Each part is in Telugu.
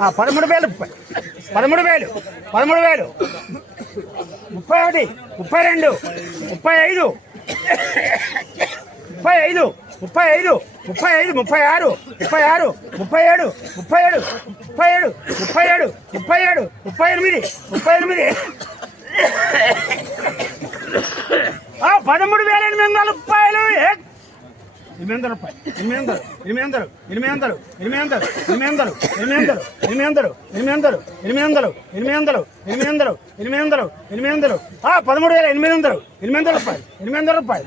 ఆ, పదమూడు వేలు పదమూడు వేలు పదమూడు వేలు. ముప్పై ఒకటి ముప్పై రెండు ముప్పై ఐదు. ముప్పై ఐదు ముప్పై ఐదు ముప్పై ఐదు ముప్పై ఆరు ముప్పై ఆరు ముప్పై ఏడు ముప్పై ఏడు ముప్పై ఏడు ముప్పై ఏడు ముప్పై ఏడు ముప్పై ఎనిమిది ముప్పై ఎనిమిది ఆ, పదమూడు వేల ఎనిమిది వందల రూపాయలు ఏ ఎనిమిది వందల రూపాయలు ఎనిమిది వందలు ఎనిమిది వందలు ఎనిమిది వందలు ఎనిమిది వందలు ఎనిమిది వందలు ఎనిమిది వందలు ఎనిమిది వందలు ఎనిమిది వందలు ఎనిమిది వందలు ఎనిమిది వందలు ఎనిమిది వందలు ఎనిమిది వందలు ఆ పదమూడు వేల ఎనిమిది వందలు ఎనిమిది వందల రూపాయలు ఎనిమిది వందల రూపాయలు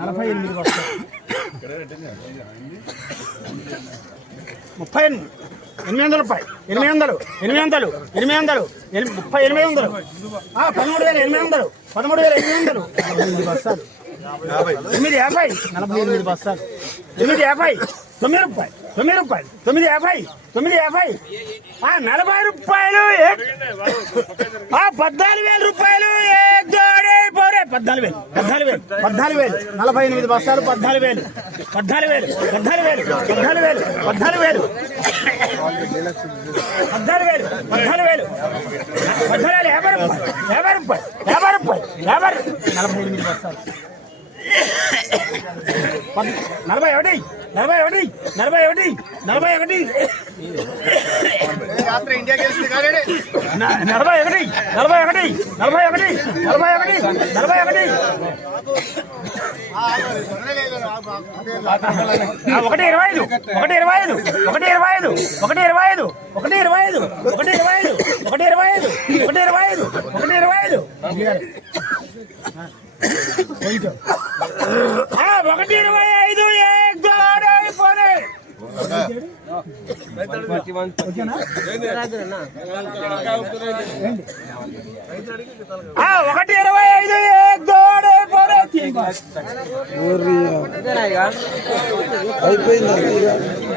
నలభై ఎనిమిది ముప్పై ఎనిమిది ఎనిమిది వందల రూపాయలు ఎనిమిది వందలు ఎనిమిది వందలు ఎనిమిది వందలు ఎనిమిది ముప్పై ఎనిమిది వందలు పదమూడు వేల ఎనిమిది వందలు పదమూడు వేల ఎనిమిది వందలు ఎనిమిది బస్తాలు ఎనిమిది యాభై నలభై ఎనిమిది బస్తాలు ఎనిమిది యాభై తొమ్మిది రూపాయలు తొమ్మిది రూపాయలు తొమ్మిది యాభై తొమ్మిది యాభై ఆ, నలభై రూపాయలు పద్నాలుగు వేల రూపాయలు పద్నాలుగు వేలు పద్నాలుగు వేలు పద్నాలుగు వేలు నలభై ఎనిమిది బస్తాలు పద్నాలుగు వేలు పద్నాలుగు వేలు పద్నాలుగు వేలు పద్నాలుగు వేలు పద్నాలుగు వేలు పద్నాలుగు వేలు పద్నాలుగు వేలు పద్నాలుగు వేలు యాభై రూపాయలు యాభై రూపాయలు యాభై రూపాయలు యాభై రూపాయలు. నలభై ఎనిమిది బస్తాలు నలభై ఒకటి నలభై ఒకటి నలభై ఒకటి నలభై ఒకటి. నలభై ఒకటి నలభై ఒకటి నలభై ఒకటి నలభై ఒకటి నలభై ఒకటి. ఒకటి ఇరవై ఐదు ఒకటి ఇరవై ఐదు ఒకటి ఇరవై ఐదు ఒకటి ఇరవై ఐదు ఒకటి ఇరవై ఐదు ఒకటి ఇరవై ఐదు ఒకటి ఇరవై ఐదు ఒకటి ఇరవై ఐదు ఒకటి ఇరవై ఐదు. ఒకటి ఇరవై ఐదు ఒకటి ఇరవై ఐదు అయిపోయింది?